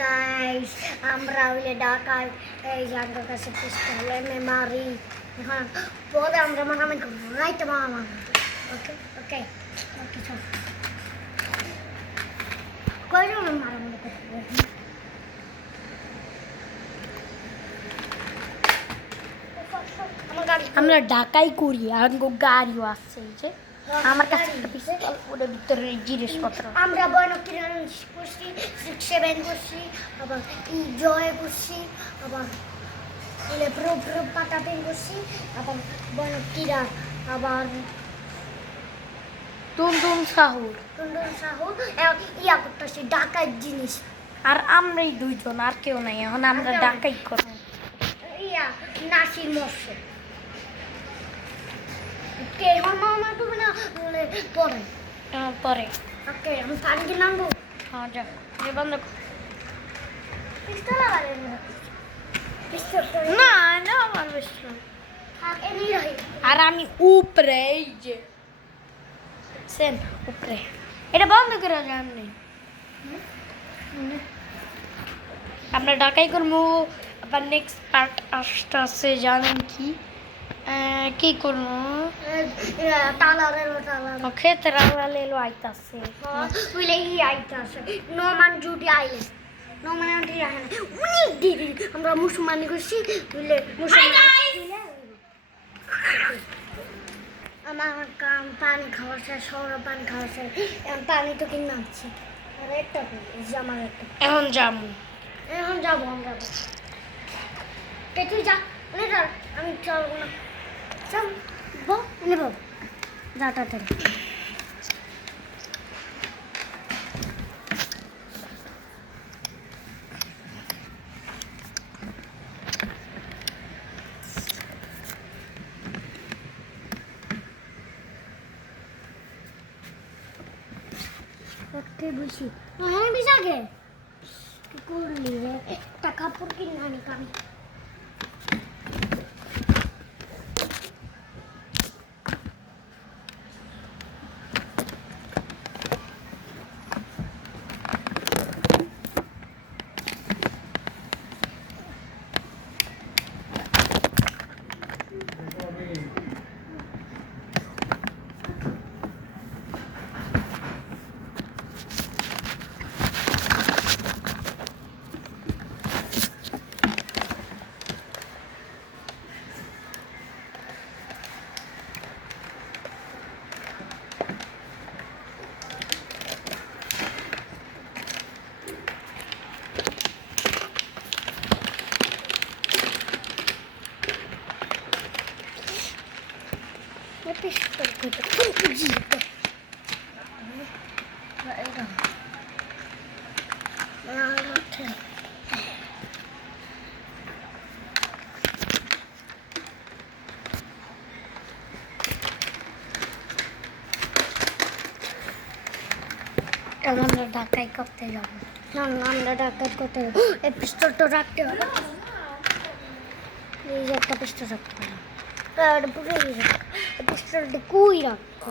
Guys আমরা হইলে ঢাকায় এই জায়গার কাছে পিস্তল এনে মারি এখন পরে আমরা মারামারি করবো রাইতে মারামারি ওকে ওকে ওকে চল কয়জন মারামারি করবো আমরা ঢাকাই করি আর গাড়িও আসছে যে আমার কাছে একটা পিস্তল ওদের ভিতরে জিনিসপত্র আমরা বনকিরণ করছি 6-7 করছি আবার জয় করছি আবার প্রো পাতা পেন করছি আবার বনকিরণ আবার টুনটুন সাহুর ইয়া করতেছি ঢাকার জিনিস আর আমরাই দুইজন আর কেউ নাই এখন আমরা ঢাকাই করবো ইয়া নাসির মশে কে মামা তুমি না পরে পরে ওকে আমি পানি কি নামবো হ্যাঁ যা যে বন্ধ পিস্তল লাগালে পিস্তল না না আমার পিস্তল এমনি রহি আর আমি উপরে এই যে সেন উপরে এটা বন্ধ করে জানি আমরা ঢাকাই করবো আবার নেক্সট পার্ট আসতে আসছে জানেন কি করবো তালারে খেতে রান্না লেলো আইতাছে উইলে আইতাছে নোমান জুটি আইলে নোমান আন্টি রাখে না অনেক দিদি আমরা মুসলমানি করছি উইলে আমার পানি খাওয়া চাই সৌর পানি খাওয়া চাই পানি তো কিনে আনছি আর একটা আমার একটা এখন যাবো এখন যাবো আমরা তুই যা আমি চলবো না চল নেব যা তাড়াতাড়ি বুঝি হ্যাঁ বিশাখে কি করলি রে একটা কাপড় কিনে আনি আমি Pistola coisa confundida. Vai não. Não tem. আমরা ঢাকায় করতে যাব না আমরা ঢাকায় করতে যাব এই পিস্তলটা রাখতে হবে এই যে একটা পিস্তল রাখতে হবে তার পুরো পিস্তলটা কই রাখবো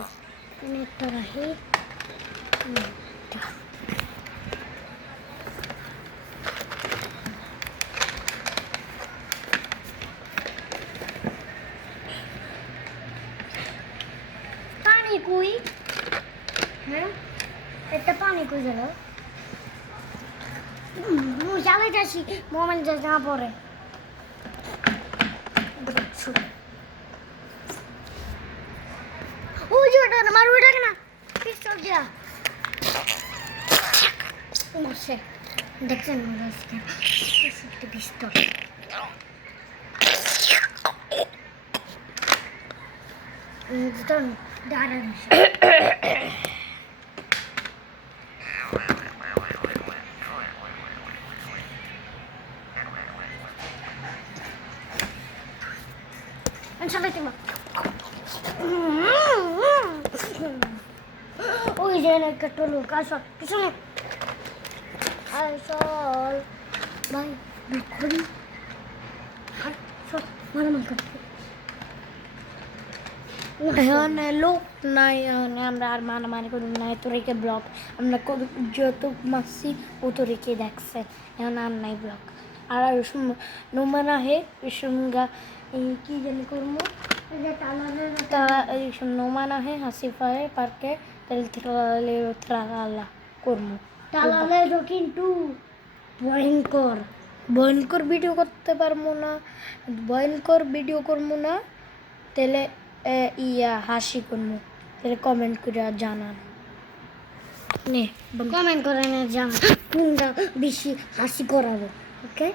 একটা রাখি পানি কই হ্যাঁ একটা পানি কই গেল জ্বালাইতেছি মোমেন্ট যা পরে ওই যে ওটা মার ওইটাকে না পিস্তল দিয়া মারছে দেখছেন সত্যি পিস্তল দাঁড়ান চালাইতে ওই যে একটা লোক আসল পিছনে আসল ভাই বিক্ষরি মারামারি করতে এখন লোক নাই, এখন আমরা আর মানামানি করব না। তোরিকে ব্লগ আমরা যত মাসি ও তোরিকে দেখছে, এখন আর নাই ব্লগ। আর নোমান আহে সঙ্গা কি জানি করবো, এই যে টালারের তারা এই নোমান আহে হাসিফাহে পার্কে, তাহলে ট্রালা করবো। টালারেরও কিন্তু ভয়ঙ্কর। ভয়ঙ্কর ভিডিও করতে পারবো না, ভয়ঙ্কর ভিডিও করবো না, তাহলে ইয়া হাসি করবো। তাহলে কমেন্ট করে জানান নে কমেন্ট করে না জানা কোনটা বেশি হাসি করাবো। ওকে